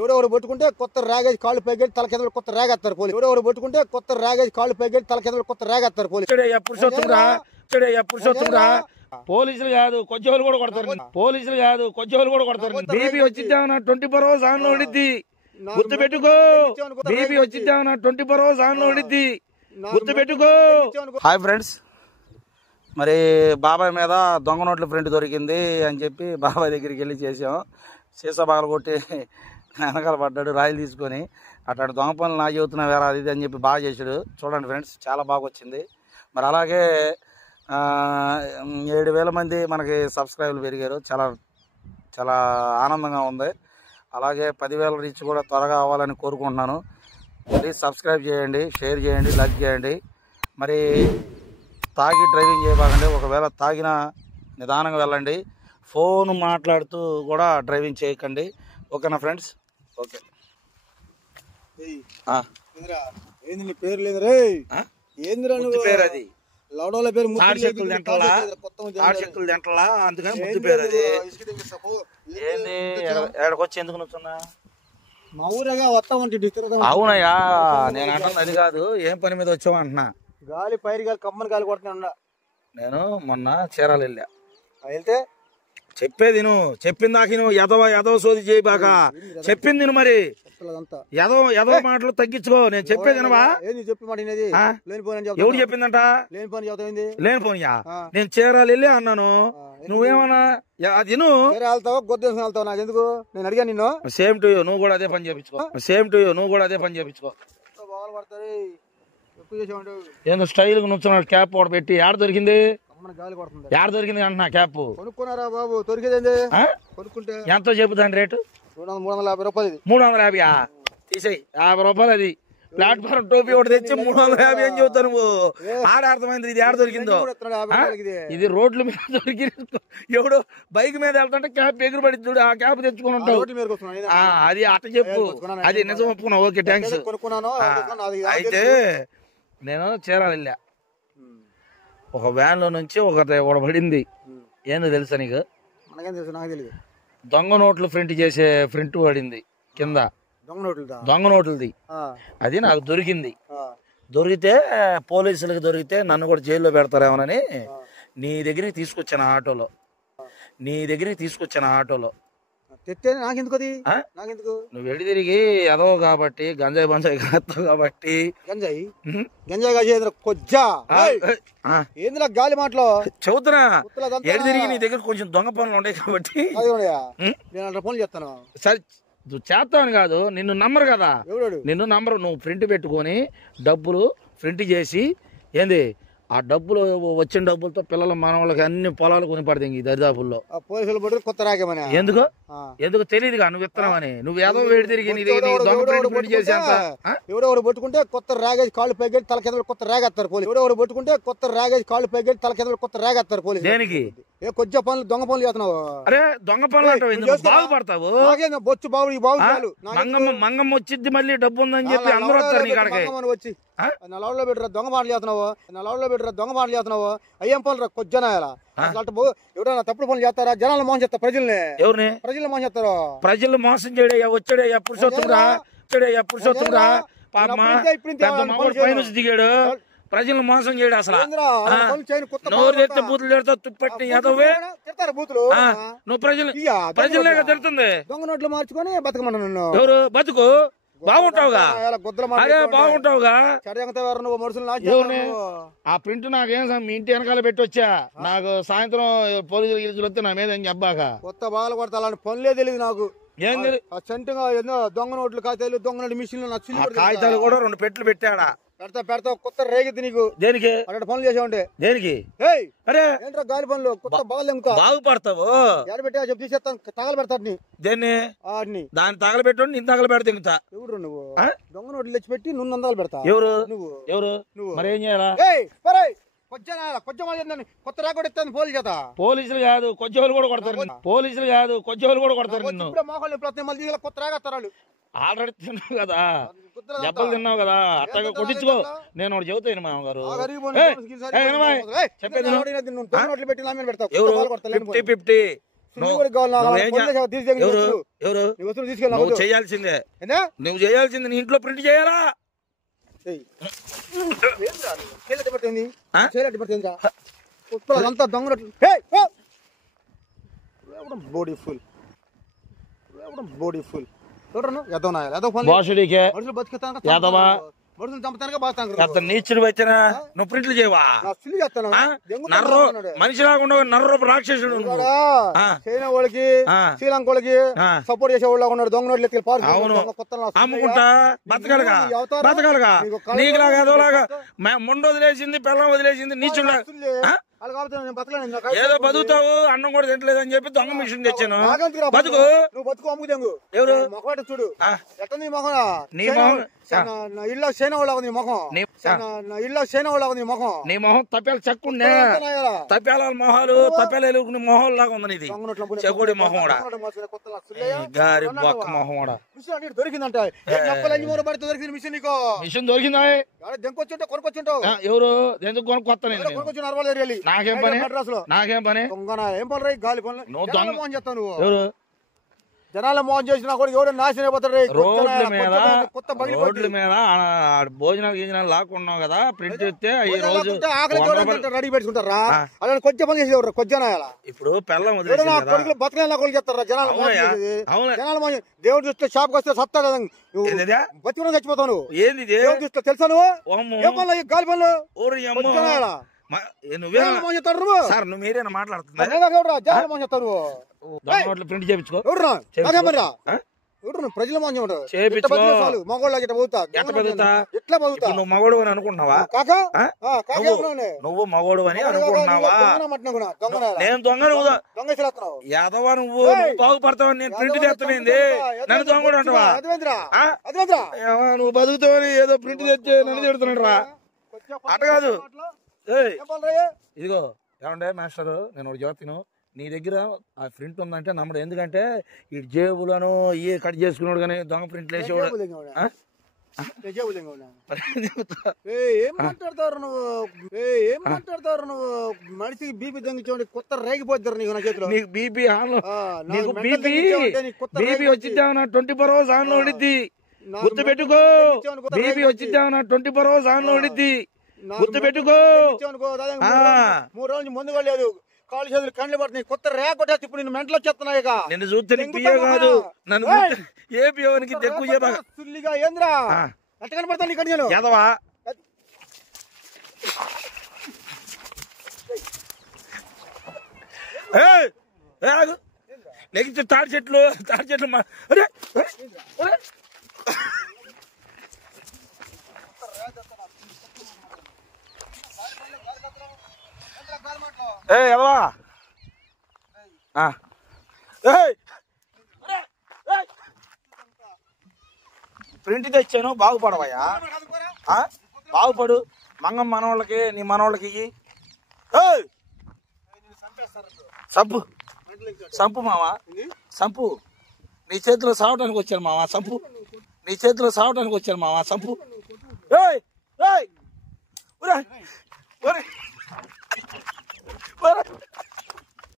ఎవరెవరు పట్టుకుంటే కొత్త రేగేజ్ కాళ్ళు పైకి తల కింద కొత్త రేగేస్తారు పోలీసు. ఎవరెవరు పట్టుకుంటే కొత్త రేగేజ్ కాళ్ళు పైకి తల కింద కొత్త రేగేస్తారు పోలీసు. పోలీసులు కాదు కొంచెం కూడా కొడతారు. పోలీసులు కాదు కొంచెం కూడా కొడతారు. బీపీ వచ్చిద్దామన్నా 24 hours ఆన్ లో ఉండిద్ది, గుర్తు పెట్టుకో. బీపీ వచ్చిద్దామన్నా 24 hours ఆన్ లో ఉండిద్ది, గుర్తు పెట్టుకో. హాయ్ ఫ్రెండ్స్, మరి బాబాయ్ మీద దొంగ నోట్ల ప్రింట్ దొరికింది అని చెప్పి బాబాయ్ దగ్గరికి వెళ్ళి చేసాం. సీసా బాగా కొట్టి వెనకాల పడ్డాడు రాయిలు తీసుకొని. అట్లాంటి దొంగ పనులు నా చెబుతున్నా వేరే అది అని చెప్పి బాగా చేశాడు. చూడండి ఫ్రెండ్స్, చాలా బాగా వచ్చింది. మరి అలాగే 7,000 మంది మనకి సబ్స్క్రైబర్లు పెరిగారు. చాలా చాలా ఆనందంగా ఉంది. అలాగే 10,000 రీచ్ కూడా త్వరగా అవ్వాలని కోరుకుంటున్నాను. ప్లీజ్ సబ్స్క్రైబ్ చేయండి, షేర్ చేయండి, లైక్ చేయండి. మరి తాగి డ్రైవింగ్ చేయబాకండి. ఒకవేళ తాగినా నిదానంగా వెళ్ళండి. ఫోన్ మాట్లాడుతూ కూడా డ్రైవింగ్ చేయకండి. ఓకేనా ఫ్రెండ్స్? ఓకే. పేరు లేదు రే, పేరు అది లౌడోల పేరు ఆడశక్తులు తింటలా, అందుకని ముద్దు పేరు అది. ఏంది ఎక్కడికొచ్చి ఎందుకు నచ్చున్నా? మా ఊరేగా వస్తామంటే. అవునయ్యా, నేను అంటున్నా అది కాదు. ఏం పని మీద వచ్చావు అంటున్నా? గాలి పైరు గాలి కమ్మని గాలి కొడుతున్నా. నేను మొన్న చీరాలు వెళ్ళా. వెళ్తే చెప్పేది నువ్వు చెప్పిందాక నువ్వు ఎదవ సోది చేయి బాగా చెప్పింది నువ్వు. మరి ఎదవ మాటలు తగ్గించుకో. నేను చెప్పేది ఎవడు చెప్పిందంట? లేని పోనియా? నేను చీరాలు వెళ్ళి అన్నాను, నువ్వేమన్నా అది వెళ్తావు గొద్దేసుకుని వెళ్తావు. నాకు ఎందుకు? నేను అడిగా నిన్ను. సేమ్ టు యూ, నువ్వు కూడా అదే పని చేయించుకో. ఏందో స్టైల్ గా నుంచున్నాడు, క్యాప్ కూడా పెట్టి. ఏడ దొరికింది అంటున్నా క్యాప్? కొనుక్కున్నారా బాబు? దొరికేది ఎంతో చెప్పు దాని రేటు? 350 రూపాయలు. 350? తీసేయి, 50 రూపాయలు. అది ప్లాట్ఫారం టోపీ ఒకటి తెచ్చి 350 అని చెబుతావు నువ్వు. ఆడ అర్థమైంది ఇది ఏడ దొరికిందో. ఇది రోడ్ల మీద దొరికి ఎవడో బైక్ మీద వెళ్తుంటే క్యాప్ ఎగురుబడి చూడు, ఆ క్యాప్ తెచ్చుకుని ఉంటావు. అది అట్ట చెప్పు, అది నిజం ఒప్పుకున్నావు. Okay, thanks. అయితే నేను చీరాలు వెళ్ళా. ఒక వ్యాన్ లో నుంచి ఒకటి పడింది. ఏందో తెలుసా నీకు? దొంగ నోట్లు ప్రింట్ చేసే ప్రింట్ పడింది కింద, దొంగ నోట్లది. అది నాకు దొరికింది. దొరికితే పోలీసులకు దొరికితే నన్ను కూడా జైల్లో పెడతారేమోనని నీ దగ్గరికి తీసుకొచ్చాను ఆటోలో. నాకెందుకు? నువ్వు వెళ్ళి తిరిగి ఎదవ కాబట్టి, గంజాయి బంజాయి కాస్తావు కాబట్టి. గంజాయి గాలి మాటలో చదువుతున్నా. ఎడి తిరిగి నీ దగ్గర కొంచెం దొంగ పనులు ఉన్నాయి కాబట్టి పనులు చేస్తాను. సరే, నువ్వు చేస్తావని కాదు, నిన్ను నమ్మరు కదా. నువ్వు ప్రింట్ పెట్టుకొని డబ్బులు ప్రింట్ చేసి ఏంది ఆ డబ్బులు వచ్చిన డబ్బులతో పిల్లల మనవాళ్ళకి అన్ని పొలాలు కొని పడతాయి ఈ దరిదాపుల్లో. పోలీసులు పడి కొత్త రాకేమని ఎందుకు తెలియదుగా నువ్వు ఇస్తున్నావని. నువ్వు ఏదో వేడి తిరిగి ఎవరెవరు పట్టుకుంటే కొత్త రేగేజ్ కాళ్ళు పైకి తల కింద కొత్త రేగేస్తారు పోలీసు. ఎవరెవరు పట్టుకుంటే కొత్త రేగేజ్ కాళ్ళు పైకి తల కింద కొత్త రేగేస్తారు పోలీసు. దేనికి? కొంచెం పనులు దొంగ పనులు చేస్తున్నావు. అరే దొంగ పనులు అంటావు, బాగుపడతావు. బొచ్చు బాగు మంగమ్మ వచ్చింది, మళ్ళీ డబ్బు ఉందని చెప్పి అందరూ వస్తారు నీ కాడికి. వచ్చి నలవడలో పెట్టరా దొంగ మాటలు చేస్తున్నావు. అయ్యేం పనులు కొజ్జనాయాలా? ఎవరైనా తప్పుడు పనులు చేస్తారా? జనాలు మోసం చేస్తారు ప్రజల్ని. ఎవరిని? ప్రజలు మోసం చేస్తారు. ప్రజలు మోసం చేయడయ్యా. వచ్చాడయ్యా పురుషోత్తురా పైన దిగాడు. ప్రజలను మోసం చేయడు అసలు. నోరు తెస్తే బూతులు తిడతావు, తుప్పట్టి ఎదవే బూతులు. నువ్వు ప్రజలే తిడుతుంది. దొంగ నోట్లు మార్చుకొని బతకమన్నా. ఎవరు బతుకు? బాగుంటావుగా. అరే బాగుంటావుగా. ఆ ప్రింట్ నాకేం మీ ఇంటి వెనకాల పెట్టొచ్చా? నాకు సాయంత్రం పోలీసులు గిరిజులు వస్తే నా మీద ఏం చెప్పాక కొత్త బాగా కొడతా. అలాంటి పనులే తెలియదు నాకు. ఏం సెంటుగా దొంగ నోట్లు కాగితాలు, దొంగ నోట్లు మిషన్లు కాగితాలు కూడా 2 పెట్టెలు పెట్టాడా? పెడతా కొత్త రేగిద్ది నీకు. దేనికి? అక్కడ పనులు చేసావుంటే. దేనికి? అరే ఏంట్రా గాలి పనులు? కొత్త బాగుపడతావు. ఎడ పెట్టా చెప్పి తీసేస్తాను, తగలు పెడతాడు. దేన్ని? దాన్ని తగలబెట్టు, నేను తగలబెడతా. ఇంకా ఎవరు నువ్వు? దొంగ నోట్లు తెచ్చి పెట్టి నువ్వు అందాలు పెడతా. ఎవరు? నువ్వు. మరి ఏం చేయాలా? కొత్త రేకొడి ఇస్తాను పోలీసు చేత. పోలీసులు కాదు కొంచెం కూడా కొడతారు. నిన్ను కొత్త రేగేస్తారు. ఆల్రెడీ తిన్నావు కదా, దెబ్బలు తిన్నావు కదా, అట్టగా కొట్టించుకో. నేను ఒకటి చెబుతాను మామగారు. నువ్వు చేయాల్సిందే, నువ్వు చేయాల్సింది నీ ఇంట్లో ప్రింట్ చేయాలా? అంతా దొంగ బోడీ ఫుల్ మనుషులు బతికేస్తాను మనుషులు చంపుతాను నీచుడు వచ్చిన నువ్వు ప్రింట్లు చేయవా? మనిషి లాగా నర్ర రాక్షసుడు చైనా వాళ్ళకి శ్రీలంక వాళ్ళకి సపోర్ట్ చేసే వాళ్ళు ఉన్నాడు. దొంగ నోట్లు అమ్ముకుంటా బతకాలిగా బతకాలిగా నీకులాగా అదోలాగా మొండ వదిలేసింది పిల్లం వదిలేసింది నీచుడు ఏదో బతుకుతావు అన్నం కూడా తింటలేదు అని చెప్పి దొంగ మిషన్ తెచ్చాను. బతుకు నువ్వు బతుకు అమ్ముకు ఎవరు మొహం చూడు ఎట్లా నీ మొహం ఇళ్ళ సేన వాళ్ళ నీ మొహం ఇళ్ళ సేన వాళ్ళ నీ మొహం నీ మొహం తప్పేల చెక్కుండే తప్పేల మొహాలు తప్పేల మొహం లాగా ఉంది నీది చెగుడి మొహం కూడా గారి బొక్క మొహం కూడా దొరికిందంట దొరికింది మిషన్ నీకు మిషన్ దొరికిందా? దెంకొచ్చుంటావు కొనుకొచ్చుంటావు ఎవరు ఎందుకు కొనుక్కొస్తాను నాకేం పని నాకేం పని ఏం పని గాలి పనులు నువ్వు మోహన్ చేస్తావు నువ్వు ఎవరు జనాల మోహన్ చేసినా కూడా ఎవడో నాశనం అయిపోతాడు. రోడ్ల మీద భోజనాలు గీజనాలు లాక్కున్నావు కదా ప్రింట్ ఇస్తే ఈ రోజు రెడీ పెట్టుకుంటారా అలా కొంచెం పని చేసేవారు కొంచెం ఇప్పుడు పెళ్ళం బతకలేలా కొలు చెప్తారా జనాలు జనాలు దేవుడి దృష్టిలో షాప్కి వస్తే సత్తా బతికి చచ్చిపోతావు నువ్వు. ఏంది దేవుడి దృష్టిలో తెలుసా నువ్వు ఏ పనులు గాలి పనులు సార్ నువ్వు మీరేనా మాట్లాడుతున్నా ప్రింట్ చేయించుకో ప్రజల మగోళ్ళు నువ్వు మగోడు అని అనుకుంటున్నావా? నువ్వు మగోడు అని అనుకుంటున్నావా? నేను దొంగ యాదవా నువ్వు బాగుపడతావని నేను ప్రింట్ చేస్తానేంది నన్ను దొంగడు అంటావా? నువ్వు బతుకుతావని ఏదో ప్రింట్ తెచ్చి నన్ను తిడుతున్నాడు రా అట కాదు. ఇదిగో ఏమండే మాస్టర్ నేను ఒకటి చెప్తాను నీ దగ్గర ఆ ప్రింట్ ఉందంటే నమ్మడు. ఎందుకంటే ఈ జేబులను ఇవి కట్ చేసుకున్నాడు కానీ దొంగ ప్రింట్లు వేసేవాడు. ఏం మాట్లాడతారు నువ్వు మనిషికి బీపీ తగ్గించండి కొత్త రేగిపోతారు నీకు నా చేతిలో. నీకు బీపీ నీకు బీపీ వచ్చిద్దామన్నా 24 hours ఆన్ లో ఉండిద్ది గుర్తు పెట్టుకో. బీపీ వచ్చిద్దామన్నా 24 hours ఆన్ లో ఉండిద్ది గుర్తు పెట్టుకో. 3 రోజులు ముందుగా లేదు కాళ్ళు చేతులు కండ్లు పడుతున్నాయి కొత్త రేకొట్టా ఇప్పుడు నేను మెంటలో చెప్తున్నాయి. నిన్ను చూస్తే కాదు నన్ను ఏ పియోనికి ఎక్కువ ఏంద్రా అట్ట కనపడతాను ఇక్కడ నేను ఎదవా నెక్స్ట్ తాడి చెట్లు ఎదవా ప్రింట్ తెచ్చాను బాగుపడవయ్యా బాగుపడు మంగం మనోళ్ళకి నీ మనోళ్ళకి సంపు మావా సంపు నీ చేతిలో సావటానికి వచ్చాను మావా సంపు నీ చేతిలో సావటానికి వచ్చాను మావా సంపు